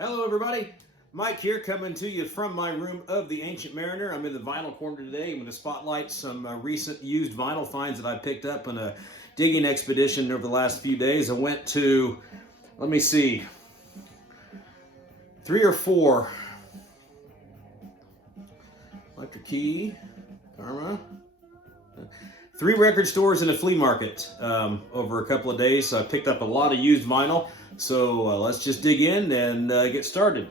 Hello everybody, Mike here coming to you from my room of the Ancient Mariner. I'm in the vinyl corner today. I'm going to spotlight some recent used vinyl finds that I picked up on a digging expedition over the last few days. I went to, let me see, 3 or 4, Electric Key, Karma, 3 record stores and a flea market over a couple of days. So I picked up a lot of used vinyl. So let's just dig in and get started.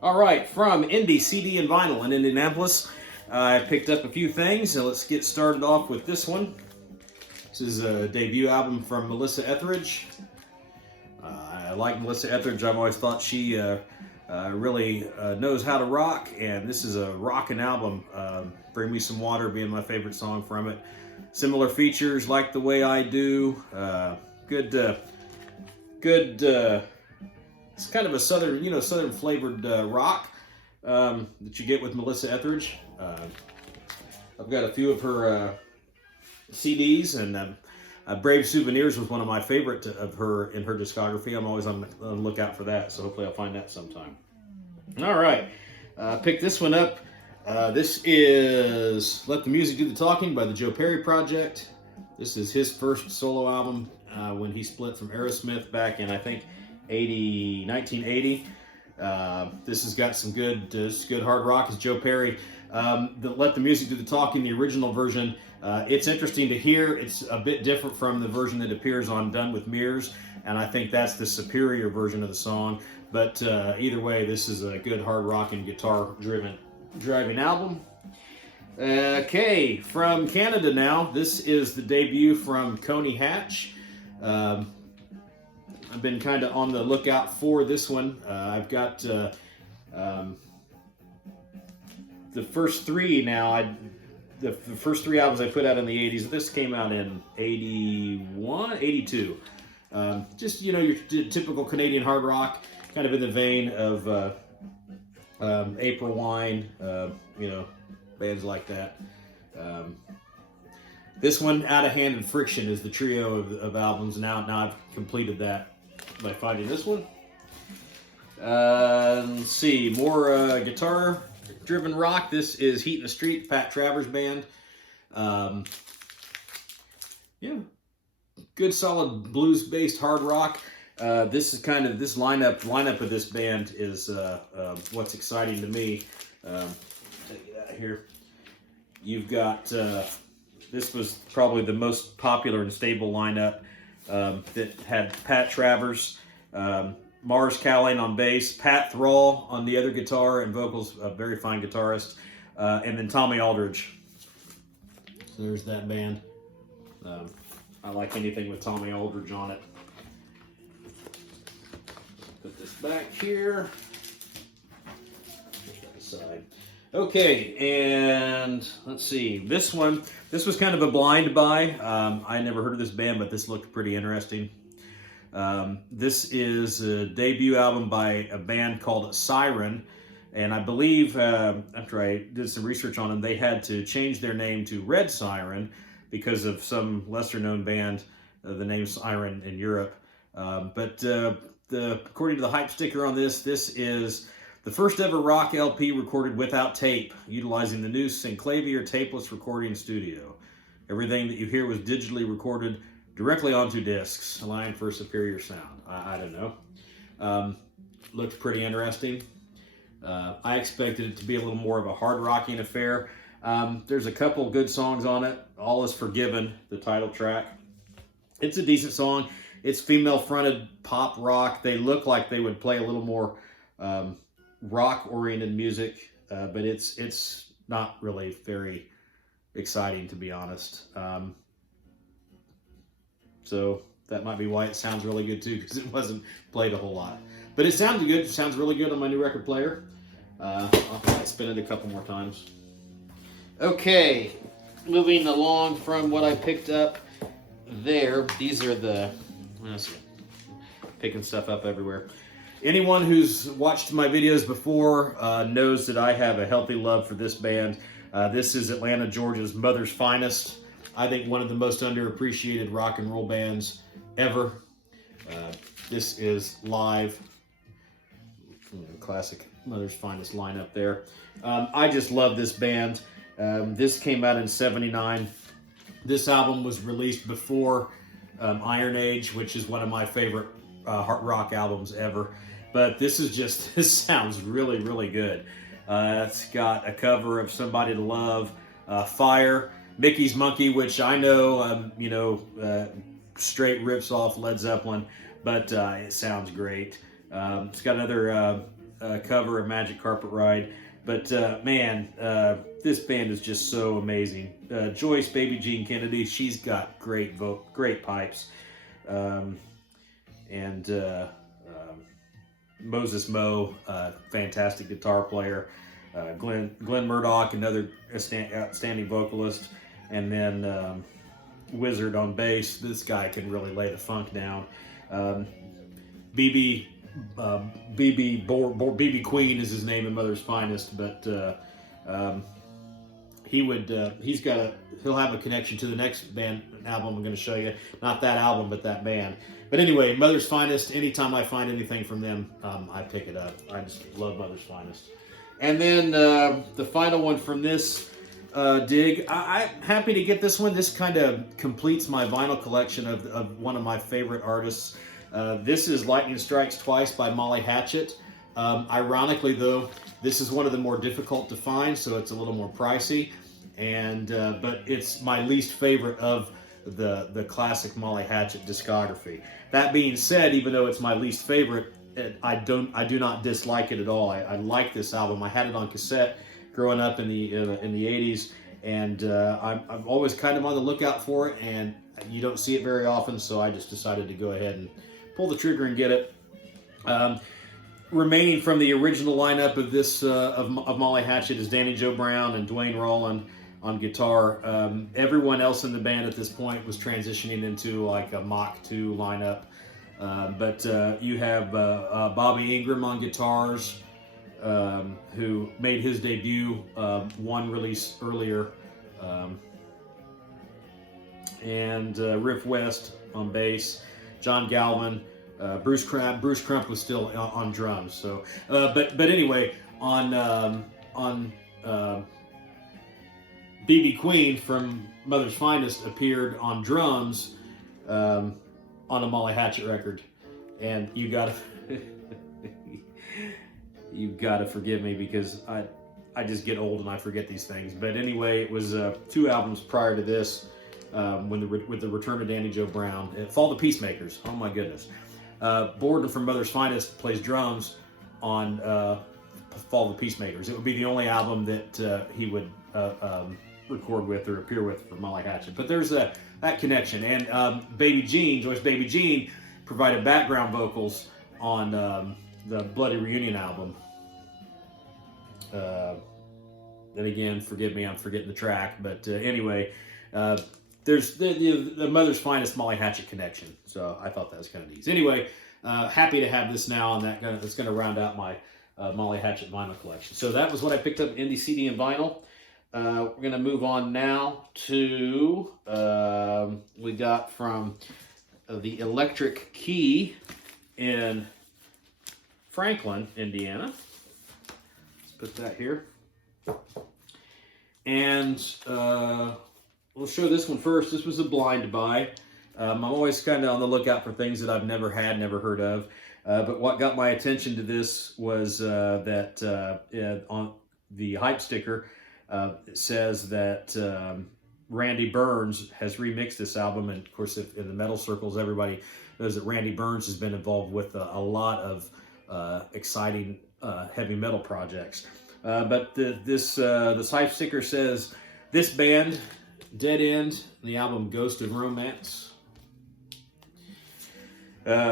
All right, from Indie CD and Vinyl in Indianapolis, I picked up a few things. So let's get started off with this one. This is a debut album from Melissa Etheridge. I like Melissa Etheridge. I've always thought she really knows how to rock, and this is a rockin' album. Bring Me Some Water being my favorite song from it. Similar features, Like the Way I Do. Good, it's kind of a southern, southern flavored rock that you get with Melissa Etheridge. I've got a few of her CDs, and Brave Souvenirs was one of my favorite of her in her discography. I'm always on the lookout for that, so hopefully I'll find that sometime. All right, picked this one up. This is Let the Music Do the Talking by the Joe Perry Project. This is his first solo album when he split from Aerosmith back in, I think, 1980. This has got some good hard rock. It's Joe Perry. Let the Music Do the Talking, the original version. It's interesting to hear. It's a bit different from the version that appears on Done with Mirrors, and I think that's the superior version of the song. But either way, this is a good hard rock and guitar driving album. Okay, from Canada now. This is the debut from Coney Hatch. I've been kind of on the lookout for this one. I've got the first 3 now. The first 3 albums I put out in the 80s. This came out in 81, 82. Just, your typical Canadian hard rock, kind of in the vein of April Wine, bands like that. This one, Out of Hand and Friction, is the trio of albums. Now I've completed that by finding this one. Let's see, more guitar-driven rock. This is Heat in the Street, Pat Travers Band. Good solid blues-based hard rock. This is kind of this lineup of this band is what's exciting to me. Take it out of here. You've got this was probably the most popular and stable lineup that had Pat Travers, Mars Callahan on bass, Pat Thrall on the other guitar and vocals, a very fine guitarist, and then Tommy Aldridge. So there's that band. I like anything with Tommy Aldridge on it. Put this back here. Push that aside. Okay, and let's see. This was kind of a blind buy. I never heard of this band, but this looked pretty interesting. This is a debut album by a band called Siren, and I believe after I did some research on them, they had to change their name to Red Siren because of some lesser-known band, the name Siren in Europe. But according to the hype sticker on this is the first ever rock LP recorded without tape, utilizing the new Synclavier tapeless recording studio. Everything that you hear was digitally recorded directly onto discs, allowing for superior sound. I don't know. Looked pretty interesting. I expected it to be a little more of a hard rocking affair. There's a couple good songs on it. All Is Forgiven, the title track. It's a decent song. It's female-fronted pop rock. They look like they would play a little more rock-oriented music, but it's not really very exciting, to be honest. So that might be why it sounds really good too, because it wasn't played a whole lot. But it sounded good. It sounds really good on my new record player. I'll probably spin it a couple more times. Okay, moving along from what I picked up there. These are picking stuff up everywhere. Anyone who's watched my videos before knows that I have a healthy love for this band. This is Atlanta, Georgia's Mother's Finest. I think one of the most underappreciated rock and roll bands ever. This is live. Classic Mother's Finest lineup there. I just love this band. This came out in '79. This album was released before Iron Age, which is one of my favorite hard rock albums ever. But this is just, this sounds really, really good. It's got a cover of Somebody to Love, Fire, Mickey's Monkey, which I know, straight rips off Led Zeppelin, but it sounds great. It's got another cover of Magic Carpet Ride. But man, this band is just so amazing. Joyce Baby Jean Kennedy, she's got great pipes. Moses Moe, fantastic guitar player. Glenn Murdoch, another outstanding vocalist. And then Wizard on bass. This guy can really lay the funk down. BB Queen is his name in Mother's Finest, but he'll have a connection to the next band album I'm going to show you. Not that album, but that band. But anyway, Mother's Finest, anytime I find anything from them, I pick it up. I just love Mother's Finest. And then the final one from this dig, I'm happy to get this one. This kind of completes my vinyl collection of one of my favorite artists. This is Lightning Strikes Twice by Molly Hatchet. Ironically, though, this is one of the more difficult to find, so it's a little more pricey. But it's my least favorite of the classic Molly Hatchet discography. That being said, even though it's my least favorite, I do not dislike it at all. I like this album. I had it on cassette growing up in the 80s, and I'm always kind of on the lookout for it, and you don't see it very often, so I just decided to go ahead and pull the trigger and get it. Remaining from the original lineup of this of Molly Hatchet is Danny Joe Brown and Dwayne Roland on guitar. Everyone else in the band at this point was transitioning into like a Mach 2 lineup. But you have Bobby Ingram on guitars, who made his debut one release earlier, and Riff West on bass, John Galvin, Bruce Crump was still on drums. So, but anyway, on BB Queen from Mother's Finest appeared on drums on a Molly Hatchet record, and you gotta forgive me because I just get old and I forget these things. But anyway, it was 2 albums prior to this, with the return of Danny Joe Brown. Fall the Peacemakers. Oh my goodness. Borden from Mother's Finest plays drums on Fall the Peacemakers. It would be the only album that he would record with or appear with for Molly Hatchet. But there's that connection. And Joyce Baby Jean, provided background vocals on the Bloody Reunion album. Then again, forgive me, I'm forgetting the track. But anyway, there's the Mother's Finest Molly Hatchet connection. So I thought that was kind of neat. Anyway, happy to have this now, and that's going to round out my Molly Hatchet vinyl collection. So that was what I picked up indie CD and vinyl. We're going to move on now to, we got from the Electric Key in Franklin, Indiana. Let's put that here. And we'll show this one first. This was a blind buy. I'm always kind of on the lookout for things that I've never had, never heard of. But what got my attention to this was that on the hype sticker, it says that Randy Burns has remixed this album. And of course, in the metal circles, everybody knows that Randy Burns has been involved with a lot of exciting heavy metal projects. But this hype sticker says, "This band, Dead End, the album Ghost of Romance.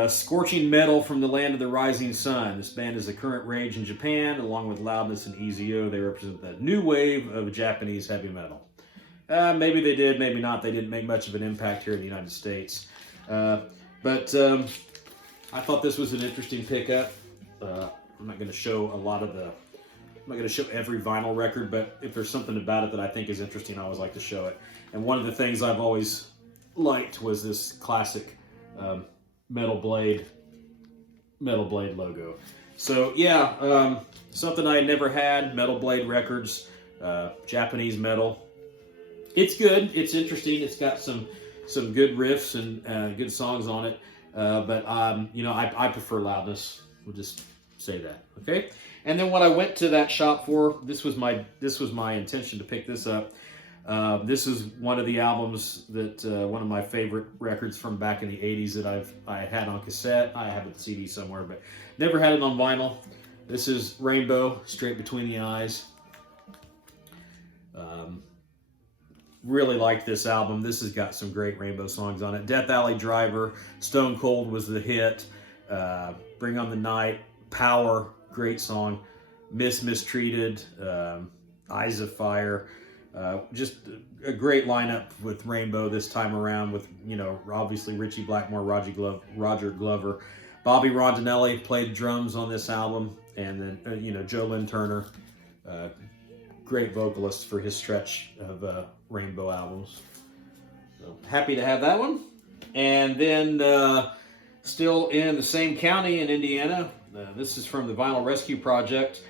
Scorching metal from the land of the rising sun. This band is the current rage in Japan, along with Loudness and EZO. They represent the new wave of Japanese heavy metal." Maybe they did, maybe not. They didn't make much of an impact here in the United States. But I thought this was an interesting pickup. I'm not going to show I'm not going to show every vinyl record, but if there's something about it that I think is interesting, I always like to show it. And one of the things I've always liked was this classic metal blade Metal Blade logo. So yeah, something I had never had, Metal Blade Records, Japanese metal. It's good, it's interesting, it's got some good riffs and good songs on it, but you know, I prefer loudness. We'll just say that, okay? And then what I went to that shop for, this was my intention to pick this up. This is one of the albums that one of my favorite records from back in the 80s that I had on cassette. I have a CD somewhere, but never had it on vinyl. This is Rainbow, Straight Between the Eyes. Really like this album. This has got some great Rainbow songs on it. Death Alley Driver, Stone Cold was the hit. Bring on the Night, Power, great song. Mistreated, Eyes of Fire. Just a great lineup with Rainbow this time around with, you know, obviously Richie Blackmore, Roger Glover. Bobby Rondinelli played drums on this album, and then, you know, Joe Lynn Turner, great vocalist for his stretch of Rainbow albums. So happy to have that one. And then still in the same county in Indiana, this is from the Vinyl Rescue Project.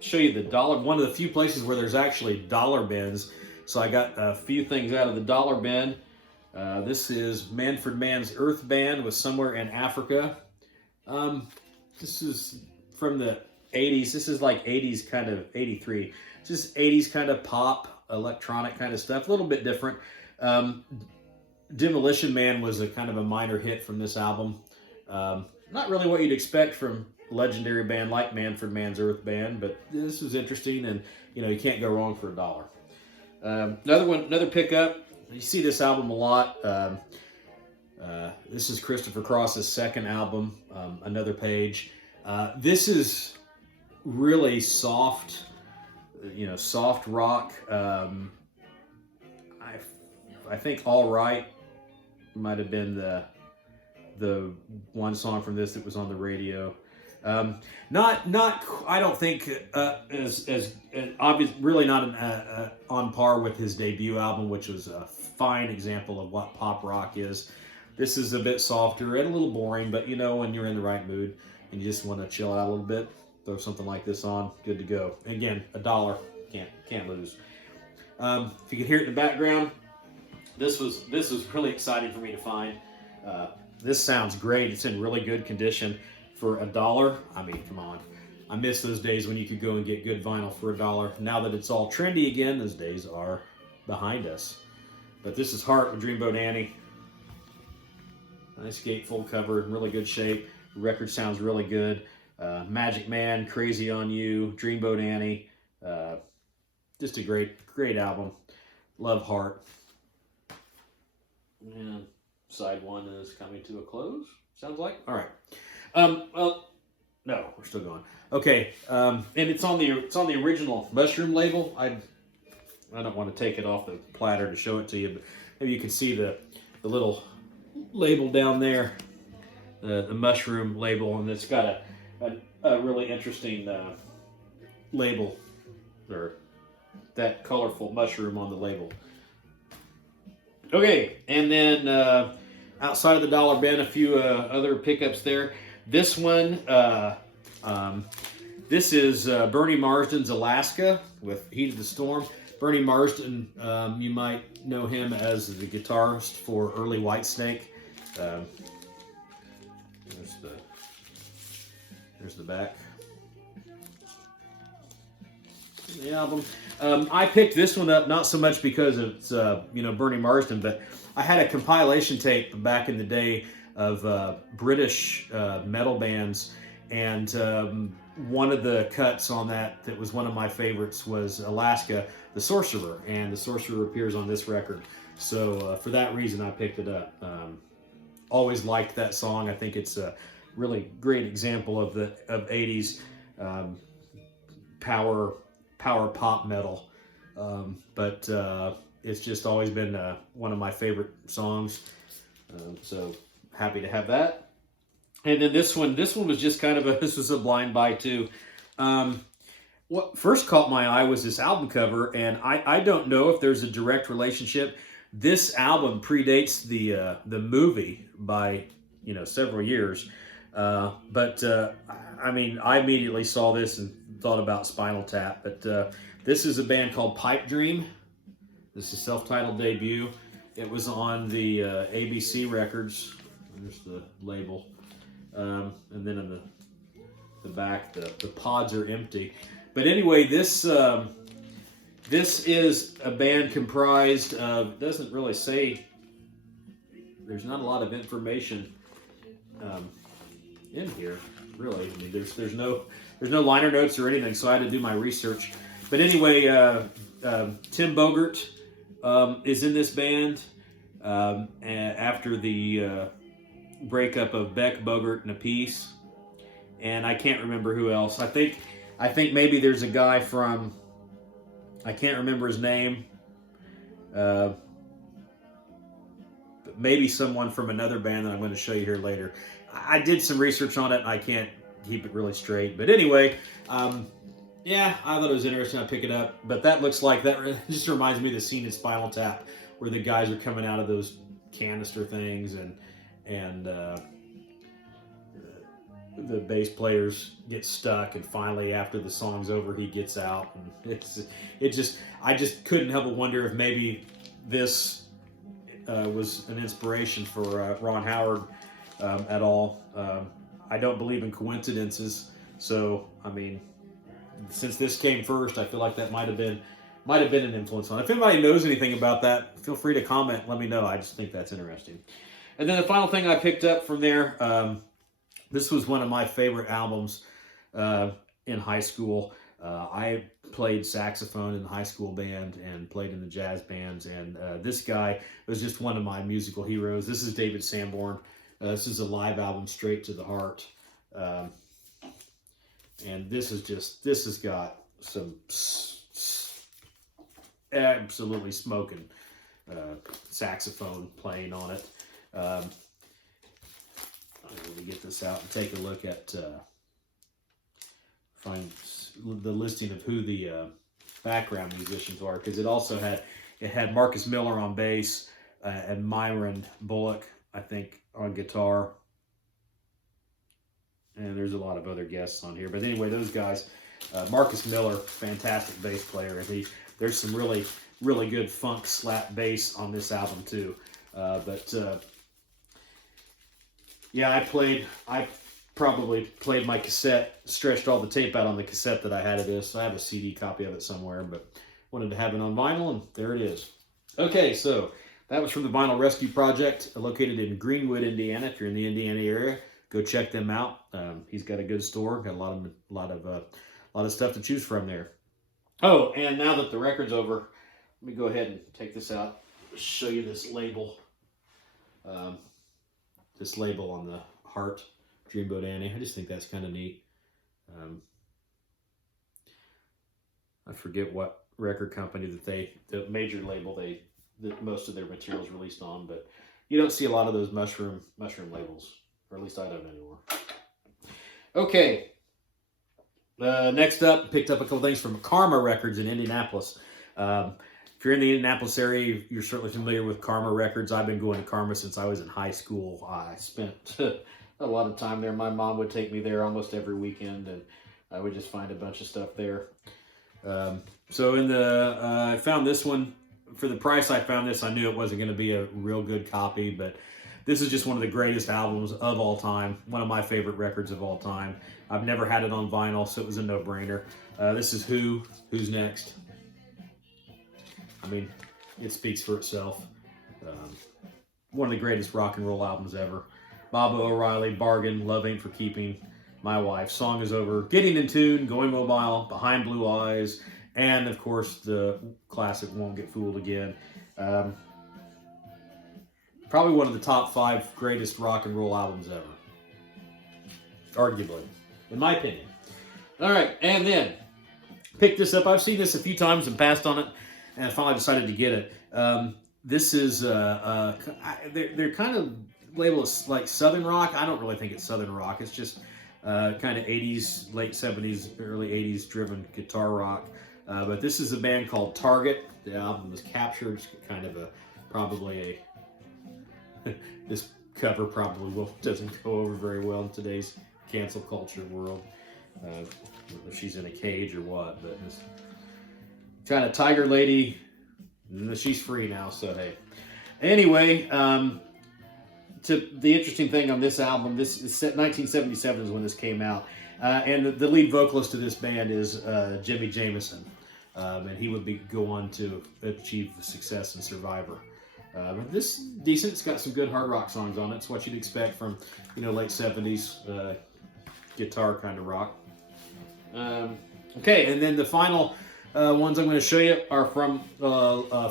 Show you the dollar, one of the few places where there's actually dollar bins. So I got a few things out of the dollar bin. This is Manfred Mann's Earth Band with Somewhere in Africa. This is from the 80s. This is like 80s kind of, 83. Just 80s kind of pop, electronic kind of stuff. A little bit different. Demolition Man was a kind of a minor hit from this album. Not really what you'd expect from a legendary band like Manfred Mann's Earth Band, but this was interesting, and you know, you can't go wrong for $1. Another pickup. You see this album a lot. This is Christopher Cross's second album, Another Page. This is really soft, you know, soft rock. I think All Right might have been the one song from this that was on the radio. Not I don't think as obvious, really not on par with his debut album, which was a fine example of what pop rock is. This is a bit softer and a little boring, but you know, when you're in the right mood and you just want to chill out a little bit, throw something like this on, good to go. And again, $1, can't lose. If you can hear it in the background, this was really exciting for me to find. This sounds great. It's in really good condition for $1. I mean, come on. I miss those days when you could go and get good vinyl for $1. Now that it's all trendy again, those days are behind us. But this is Heart with Dreamboat Annie. Nice gatefold cover, in really good shape. The record sounds really good. Magic Man, Crazy on You, Dreamboat Annie. Just a great album. Love Heart. And side one is coming to a close, sounds like. All right. Well, no, we're still going. Okay, and it's on the original Mushroom label. I don't want to take it off the platter to show it to you, but maybe you can see the little label down there, the Mushroom label, and it's got a really interesting label, or that colorful mushroom on the label. Okay, and then outside of the dollar bin, a few other pickups there. This one, this is Bernie Marsden's Alaska with Heat of the Storm. Bernie Marsden, you might know him as the guitarist for early Whitesnake. There's the back. The album. I picked this one up not so much because it's you know, Bernie Marsden, but I had a compilation tape back in the day of British metal bands, and one of the cuts on that was one of my favorites was Alaska, the Sorcerer, and the Sorcerer appears on this record. So for that reason, I picked it up. Always liked that song. I think it's a really great example of the 80s power pop metal, but it's just always been one of my favorite songs. So happy to have that. And then this one was just kind of this was a blind buy too. What first caught my eye was this album cover, and I don't know if there's a direct relationship. This album predates the movie by several years. But I mean, I immediately saw this and thought about Spinal Tap. But this is a band called Pipe Dream. This is self-titled debut. It was on the ABC Records. There's the label. And then in the back, the pods are empty. But anyway, this is a band comprised of, doesn't really say, there's not a lot of information in here, really. I mean, there's no liner notes or anything, so I had to do my research. But anyway, Tim Bogert is in this band after the breakup of Beck, Bogert, and Appice, and I can't remember who else. I think maybe there's a guy from, I can't remember his name, but maybe someone from another band that I'm going to show you here later. I did some research on it, and I can't keep it really straight. But anyway, yeah, I thought it was interesting. I pick it up, but that looks like, that just reminds me of the scene in Spinal Tap where the guys are coming out of those canister things, and the bass players get stuck, and finally after the song's over he gets out, and I just couldn't help but wonder if maybe this was an inspiration for Ron Howard at all. I don't believe in coincidences, so I mean, since this came first, I feel like that might have been an influence on it. If anybody knows anything about that, feel free to comment, let me know. I just think that's interesting. And then the final thing I picked up from there, this was one of my favorite albums in high school. I played saxophone in the high school band and played in the jazz bands, and this guy was just one of my musical heroes. This is David Sanborn. This is a live album, Straight to the Heart. And this has got some absolutely smoking saxophone playing on it. Let me get this out and take a look at, find the listing of who the background musicians are, because it had Marcus Miller on bass and Myron Bullock, I think, on guitar. And there's a lot of other guests on here. But anyway, those guys, Marcus Miller, fantastic bass player. And there's some really, really good funk slap bass on this album too. Yeah, I probably played my cassette, stretched all the tape out on the cassette that I had of this. I have a CD copy of it somewhere, but wanted to have it on vinyl, and there it is. Okay, so that was from the Vinyl Rescue Project, located in Greenwood, Indiana. If you're in the Indiana area, go check them out. He's got a good store, got a lot of stuff to choose from there. Oh, and now that the record's over, let me go ahead and take this out, show you this label. This label on the heart, Dreamboat Annie. I just think that's kind of neat. I forget what record company the major label that most of their materials released on, but you don't see a lot of those mushroom labels, or at least I don't anymore. Okay. Next up, picked up a couple things from Karma Records in Indianapolis. If you're in the Indianapolis area, you're certainly familiar with Karma Records. I've been going to Karma since I was in high school. I spent a lot of time there. My mom would take me there almost every weekend, and I would just find a bunch of stuff there. So I found this one. For the price I found this, I knew it wasn't going to be a real good copy, but this is just one of the greatest albums of all time. One of my favorite records of all time. I've never had it on vinyl, so it was a no-brainer. This is Who's Next? I mean, it speaks for itself. One of the greatest rock and roll albums ever. Baba O'Reilly, Bargain, Love Ain't for Keeping, My Wife, Song Is Over, Getting in Tune, Going Mobile, Behind Blue Eyes, and of course the classic Won't Get Fooled Again. Probably one of the top 5 greatest rock and roll albums ever. Arguably, in my opinion. All right, and then picked this up. I've seen this a few times and passed on it, and I finally decided to get it. This is, they're kind of labeled as like Southern rock. I don't really think it's Southern rock. It's just kind of 80s, late 70s, early 80s driven guitar rock. But this is a band called Target. The album was captured. It's kind of probably this cover probably doesn't go over very well in today's cancel culture world. Whether she's in a cage or what, but this kind of tiger lady, she's free now, so hey. Anyway, to the interesting thing on this album, this is 1977 is when this came out, and the lead vocalist of this band is Jimmy Jamison, and he would go on to achieve success in Survivor. But this decent. It's got some good hard rock songs on it. It's what you'd expect from, late 70s guitar kind of rock. Okay, and then the final ones I'm going to show you are from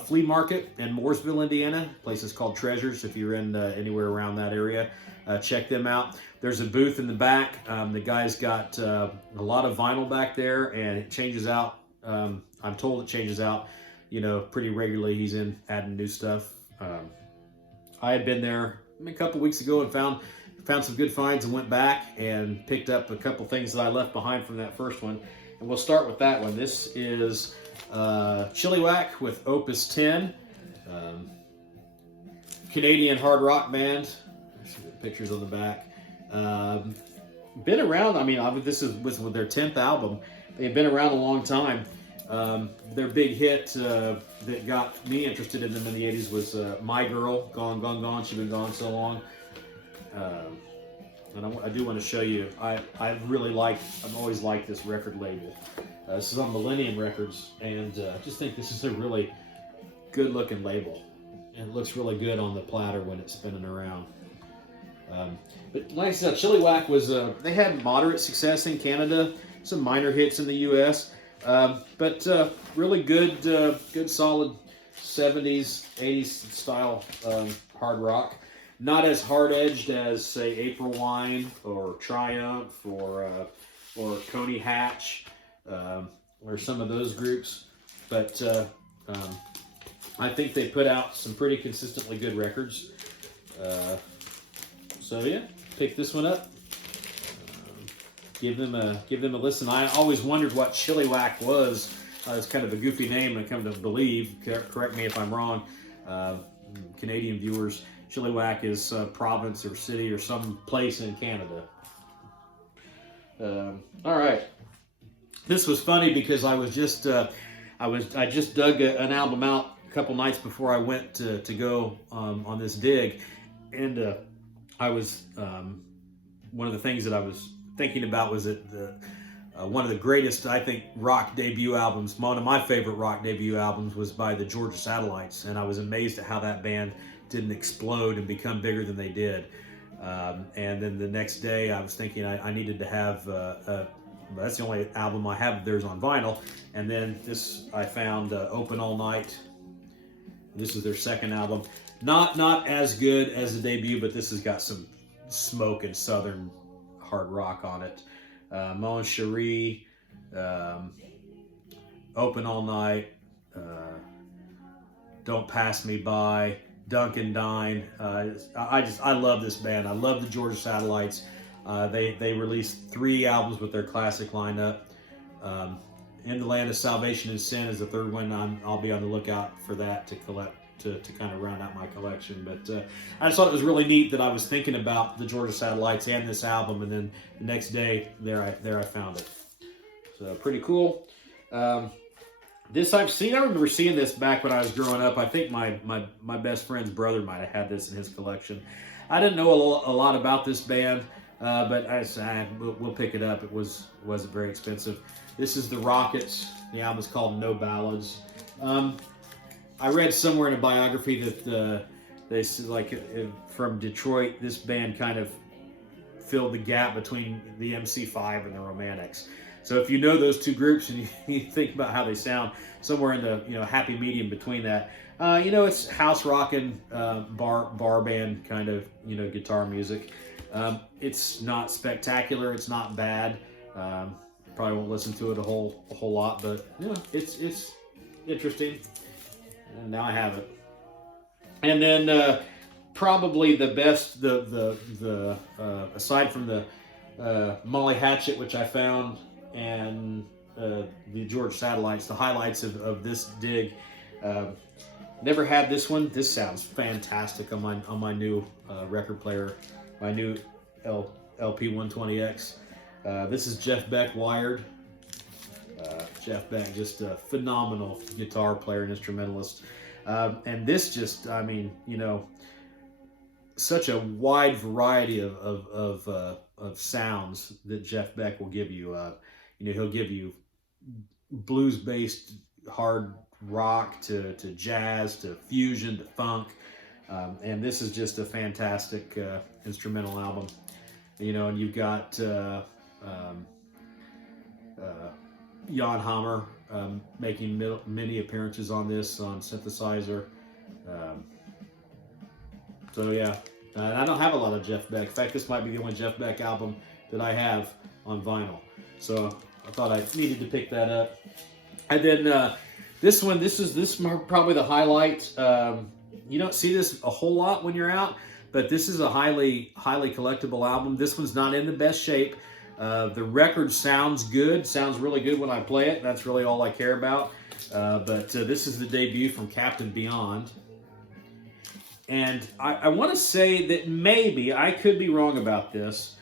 Flea Market in Mooresville, Indiana. Place is called Treasures. If you're in anywhere around that area, check them out. There's a booth in the back. The guy's got a lot of vinyl back there, and it changes out. I'm told it changes out, pretty regularly. He's adding new stuff. I had been there a couple weeks ago and found some good finds, and went back and picked up a couple things that I left behind from that first one. And we'll start with that one. This is Chilliwack with Opus 10, Canadian hard rock band. There's some pictures on the back. Been around. I mean, this was with their 10th album. They've been around a long time. Their big hit that got me interested in them in the 80s was My Girl, Gone, Gone, Gone. She's been gone so long. And I do want to show you, I've always liked this record label. This is on Millennium Records, and I just think this is a really good looking label. And it looks really good on the platter when it's spinning around. But like I said, Chilliwack they had moderate success in Canada, some minor hits in the US, but really good solid 70s, 80s style hard rock. Not as hard-edged as, say, April Wine or Triumph or Coney Hatch or some of those groups. But I think they put out some pretty consistently good records. So yeah, pick this one up. Give them a listen. I always wondered what Chilliwack was. It's kind of a goofy name, I come to believe. Correct me if I'm wrong, Canadian viewers. Chilliwack is a province or city or some place in Canada. All right. This was funny because I just dug an album out a couple nights before I went to go on this dig, and I was one of the things that I was thinking about was that one of the greatest, I think, rock debut albums. One of my favorite rock debut albums was by the Georgia Satellites, and I was amazed at how that band didn't explode and become bigger than they did. And then the next day I was thinking I needed to have, that's the only album I have of theirs on vinyl. And then I found Open All Night. This is their second album. Not as good as the debut, but this has got some smoke and southern hard rock on it. Mon Cherie, Open All Night, Don't Pass Me By, Duncan Dine. I love this band. I love the Georgia Satellites. They released 3 albums with their classic lineup. In the Land of Salvation and Sin is the third one. I'll be on the lookout for that to collect to kind of round out my collection. But I just thought it was really neat that I was thinking about the Georgia Satellites and this album, and then the next day there I found it. So pretty cool. This I've seen. I remember seeing this back when I was growing up. I think my best friend's brother might have had this in his collection. I didn't know a lot about this band, but we'll pick it up. It wasn't very expensive. This is the Rockets. The album is called No Ballads. I read somewhere in a biography that they said, from Detroit, this band kind of filled the gap between the MC5 and the Romantics. So if you know those two groups and you think about how they sound, somewhere in the happy medium between that, it's house rocking, bar band kind of guitar music. It's not spectacular. It's not bad. Probably won't listen to it a whole lot, but it's interesting. And now I have it. And then probably the best, the aside from the Molly Hatchet, which I found, and the Georgia Satellites, the highlights of this dig Never had this one. This sounds fantastic on my new record player, my new LP 120X. This is Jeff Beck wired. Jeff Beck, just a phenomenal guitar player and instrumentalist. And this just, I mean, you know, such a wide variety of sounds that Jeff Beck will give you. You know, he'll give you blues-based hard rock to jazz to fusion to funk, and this is just a fantastic instrumental album. You know, and you've got Jan Hammer making many appearances on this on synthesizer. So yeah, I don't have a lot of Jeff Beck. In fact, this might be the only Jeff Beck album that I have on vinyl. So I thought I needed to pick that up. And then this one, this is probably the highlight. You don't see this a whole lot when you're out, but this is a highly collectible album. This one's not in the best shape. The record sounds good, sounds really good when I play it. That's really all I care about. But this is the debut from Captain Beyond. And I want to say that maybe, I could be wrong about this,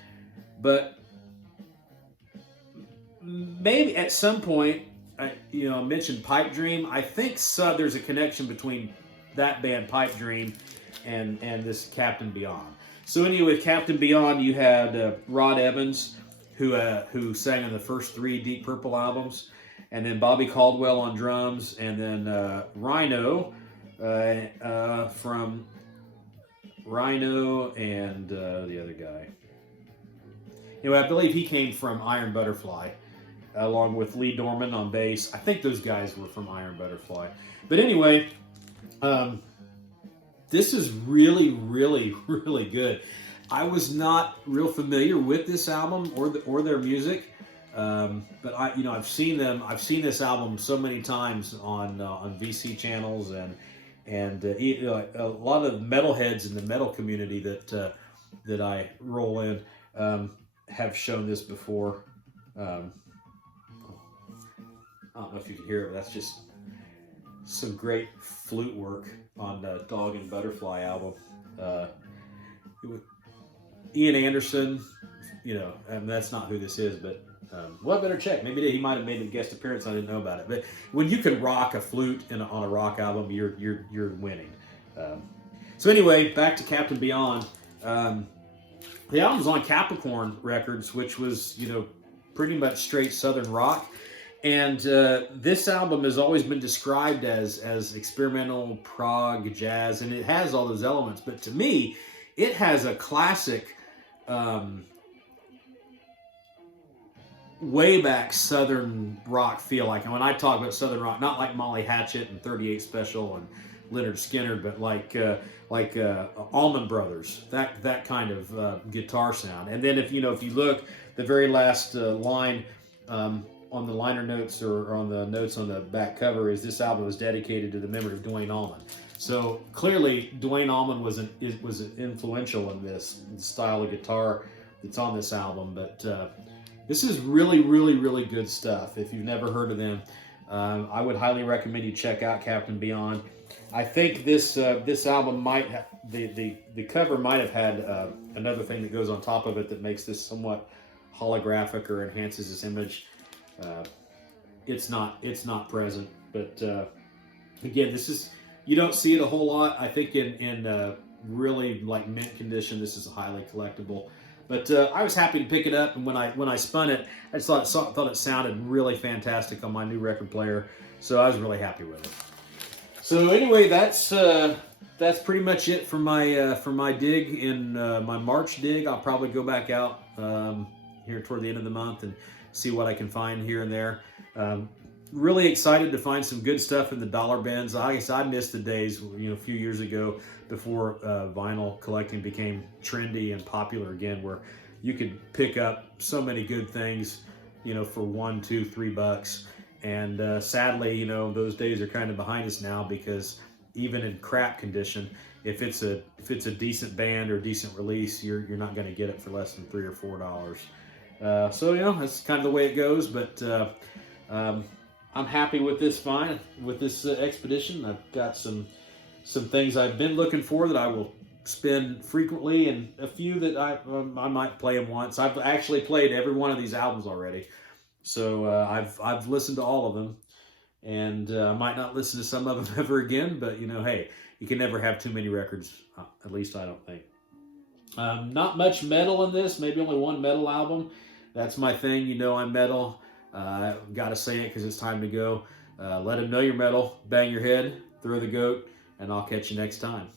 but maybe at some point, you know, I mentioned Pipe Dream. I think there's a connection between that band, Pipe Dream, and this Captain Beyond. So anyway, with Captain Beyond, you had Rod Evans, who sang on the first 3 Deep Purple albums, and then Bobby Caldwell on drums, and then Rhino from Rhino and the other guy. Anyway, I believe he came from Iron Butterfly, along with Lee Dorman on bass. I think those guys were from Iron Butterfly. But anyway, this is really, really, really good. I was not real familiar with this album or their music, but I've seen this album so many times on VC channels and a lot of metalheads in the metal community that I roll in have shown this before. I don't know if you can hear it, but that's just some great flute work on the Dog and Butterfly album. Ian Anderson, you know, and that's not who this is, but well, I better check. Maybe he might have made a guest appearance. I didn't know about it. But when you can rock a flute on a rock album, you're winning. So anyway, back to Captain Beyond. The album's on Capricorn Records, which was, you know, pretty much straight Southern rock. And this album has always been described as experimental prog jazz, and it has all those elements. But to me, it has a classic, way back Southern rock feel. Like, and when I talk about Southern rock, not like Molly Hatchet and 38 Special and Leonard Skinner, but like Allman Brothers, that kind of guitar sound. And then if you look, the very last line on the liner notes or on the notes on the back cover is this album was dedicated to the memory of Duane Allman. So clearly Duane Allman was influential in this style of guitar that's on this album. But this is really, really, really good stuff. If you've never heard of them, I would highly recommend you check out Captain Beyond. I think this album might have, the cover might have had another thing that goes on top of it that makes this somewhat holographic or enhances this image. It's not present, but again, this is, you don't see it a whole lot. I think in really like mint condition, this is highly collectible. But I was happy to pick it up, and when I spun it, I just thought it sounded really fantastic on my new record player. So I was really happy with it. So anyway, that's pretty much it for my dig in my March dig. I'll probably go back out here toward the end of the month and see what I can find here and there. Really excited to find some good stuff in the dollar bins. I guess I missed the days, a few years ago before vinyl collecting became trendy and popular again, where you could pick up so many good things, for $1, $2, $3. And sadly, those days are kind of behind us now, because even in crap condition, if it's a decent band or decent release, you're not going to get it for less than $3 or $4. So that's kind of the way it goes. But I'm happy with this expedition. I've got some some things I've been looking for that I will spin frequently, and a few that I might play them once. I've actually played every one of these albums already, so I've listened to all of them, and I might not listen to some of them ever again. But you know, hey, you can never have too many records. At least I don't think. Not much metal in this. Maybe only one metal album. That's my thing. You know, I'm metal. I've got to say it because it's time to go. Let them know you're metal. Bang your head. Throw the goat. And I'll catch you next time.